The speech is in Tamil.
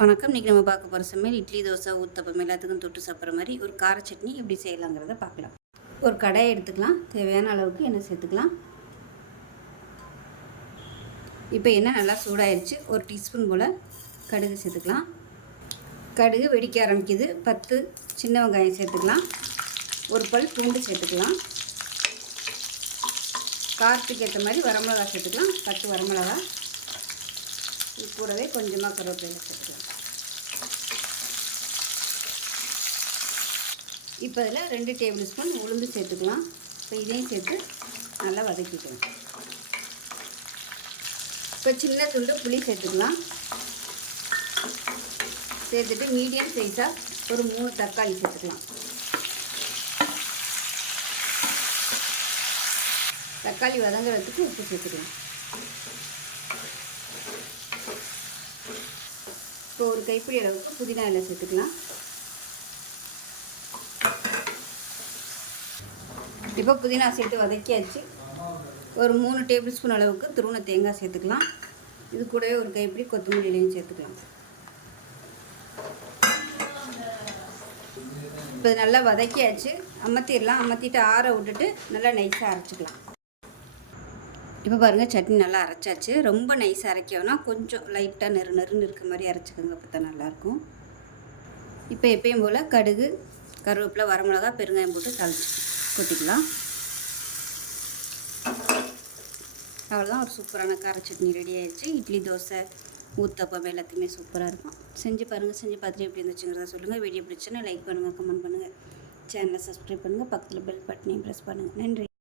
வணக்கம். இன்றைக்கி நம்ம பார்க்க போகிற சமையல் இட்லி, தோசை, ஊத்தப்பம் எல்லாத்துக்கும் தொட்டு சாப்பிட்ற மாதிரி ஒரு கார சட்னி எப்படி செய்யலாங்கிறத பார்க்கலாம். ஒரு கடாயை எடுத்துக்கலாம். தேவையான அளவுக்கு எண்ணெய் சேர்த்துக்கலாம். இப்போ எண்ணெய் நல்லா சூடாயிருச்சு. ஒரு டீஸ்பூன் போல் கடுகு சேர்த்துக்கலாம். கடுகு வெடிக்க ஆரம்பிக்குது. 10 சின்ன வெங்காயம் சேர்த்துக்கலாம். ஒரு பல் பூண்டு சேர்த்துக்கலாம். காரத்துக்கு ஏற்ற மாதிரி வரமிளகா சேர்த்துக்கலாம். 10 வரமிளகா. இது கூடவே கொஞ்சமாக கருவேப்பிலை சேர்த்துக்கலாம். இப்போ இதில் 2 டேபிள் ஸ்பூன் உளுந்து சேர்த்துக்கலாம். இப்போ இதையும் சேர்த்து நல்லா வதக்கிக்கலாம். இப்போ சின்ன துண்டு புளி சேர்த்துக்கலாம். சேர்த்துட்டு மீடியம் சைஸாக ஒரு 3 தக்காளி சேர்த்துக்கலாம். தக்காளி வதங்குறதுக்கு உப்பு சேர்த்துக்கலாம். இப்போ ஒரு கைப்பிடி அளவுக்கு புதினா இலை சேர்த்துக்கலாம். இப்போ புதினா சேர்த்து வதக்கியாச்சு. ஒரு 3 டேபிள் ஸ்பூன் அளவுக்கு துருவன தேங்காய் சேர்த்துக்கலாம். இது கூடவே ஒரு கைப்பிடி கொத்தமல்லி இலையும் சேர்த்துக்கலாம். இப்போ நல்லா வதக்கியாச்சு. அமர்த்திடலாம். அமர்த்திட்டு ஆற விட்டுட்டு நல்லா நைஸாக அரைச்சிக்கலாம். இப்போ பாருங்கள், சட்னி நல்லா அரைச்சாச்சு. ரொம்ப நைஸாக அரைக்கணும்னா கொஞ்சம் லைட்டாக நெருன்னு இருக்க மாதிரி அரைச்சிக்கோங்க. அப்போ தான் நல்லாயிருக்கும். இப்போ எப்பயும் போல் கடுகு, கருவேப்பிலை, வரமிளகா, பெருங்காயம் போட்டு தாளிச்சு கொட்டிக்கலாம். அவ்வளோதான், ஒரு சூப்பரான கார சட்னி ரெடி ஆகிடுச்சு. இட்லி, தோசை, ஊத்தப்பம் எல்லாத்தையுமே சூப்பராக இருக்கும். செஞ்சு பாருங்கள். செஞ்சு பார்த்துட்டு எப்படி இருந்துச்சுங்கிறத சொல்லுங்கள். வீடியோ பிடிச்சுன்னா லைக் பண்ணுங்கள், கமெண்ட் பண்ணுங்கள், சேனலை சப்ஸ்கிரைப் பண்ணுங்கள், பக்கத்தில் பெல் பட்டனையும் ப்ரெஸ் பண்ணுங்கள். நன்றி.